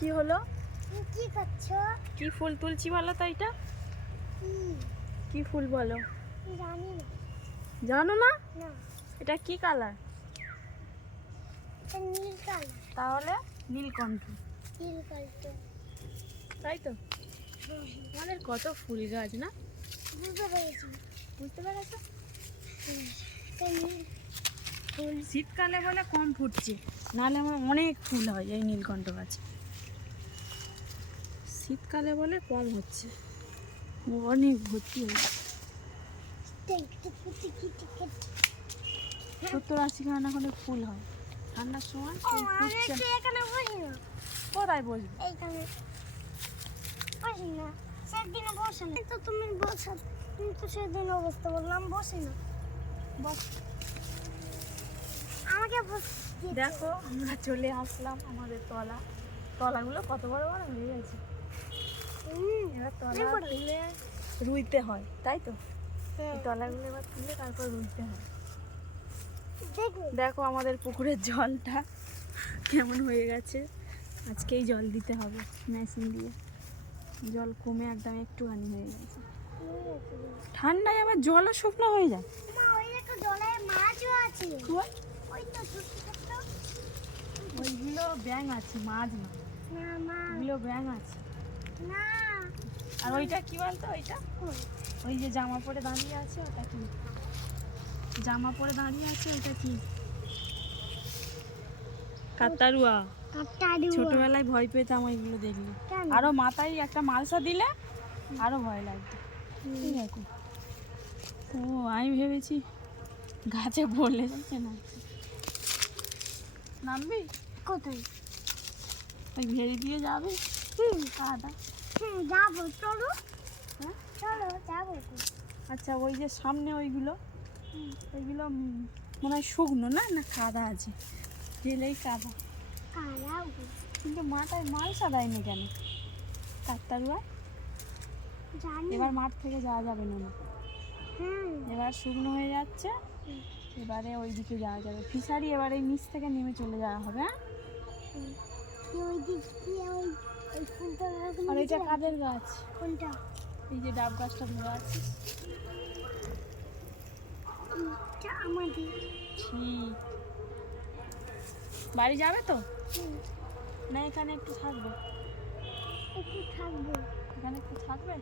কি হলো? কি করছো? কি ফুল তুলছি বলো তো? এটা কি ফুল বলো? জানি না। জানো না? না, এটা কি কালার? এটা নীল কালার। তাহলে নীলকণ্ঠ, নীল কালার। তাই তো? আমাদের কত ফুল গাছ না? বুঝতে পেরেছি। বুঝতে পেরেছো? এটা নীল ফুল শীতকালে বলে কম ফুটছে, নাহলে আমার অনেক ফুল হয় এই নীলকণ্ঠ গাছে। শীতকালে বলে কম হচ্ছে, অনেক ভর্তি হয়েছে। 70-80 খানা করে ফুল হয় ঠান্ডার সময়। ফুটছে এখানে বসি না। কোথায় বসবে? এইখানে বসি না। সেদিনে বসে না তো, তুমি বসা। তুমি তো সেদিন অবস্থা বললাম বসি না। বস। আমাকে বস। দেখো আমরা চলে আসলাম আমাদের তলাগুলো কত বড় বড় হয়ে গেছে। এবার তলা তুলে রুইতে হয়, তাই তো? এই তলাগুলো এবার তুলে তারপর রুইতে হয়। দেখো আমাদের পুকুরের জলটা কেমন হয়ে গেছে। আজকেই জল দিতে হবে মেশিন দিয়ে। জল কমে একদম একটুখানি হয়ে গেছে। ঠান্ডায় আবার জলও শুকনো হয়ে যায়। মা, ওই দেখো জলে মাছও আছে। ওই তো ছোট ছোট। ওইগুলো ব্যাঙ আছে, মাছ না। না মা, ওইগুলো ব্যাঙ আছে। না। আর ওইটা কি বলতো? ওইটা ওই যে জামা পরে দাঁড়িয়ে আছে, ওটা কি? জামা পরে দাঁড়িয়ে আছে ওইটা কি? কাতারুয়া। ছোটবেলায় ভয় পেতাম ওইগুলো দেখলে। আরো মাথায় একটা মালসা দিলে আরো ভয় লাগতো। ঠিক আছে। ও আমি ভেবেছি গাছে বলে যাচ্ছে না। নামবি কোথায়? ওই ভেড়ি দিয়ে যাবে কাদা। যাবো, চলো। হ্যাঁ চলো, যাবো। আচ্ছা, ওই যে সামনে ওইগুলো মনে হয় শুকনো না, না কাদা আছে? ঢেলেই কাদা। কিন্তু মাথায় মালসা দেয়নি কেন কাকতারুয়া? এবার মাঠ থেকে যাওয়া যাবে না। এবার শুকনো হয়ে যাচ্ছে, এবারে ওই দিকে যাওয়া যাবে। ফিশারি এবারে নিচ থেকে নেমে চলে যাওয়া হবে। আর এটা কাদের গাছ? কোনটা? এই যে ডাব গাছটা ধরে আছে। আমাদের ঠিক। বাড়ি যাবে তো? না এখানে একটু থাকবে? একটু থাকবো। এখানে একটু থাকবে।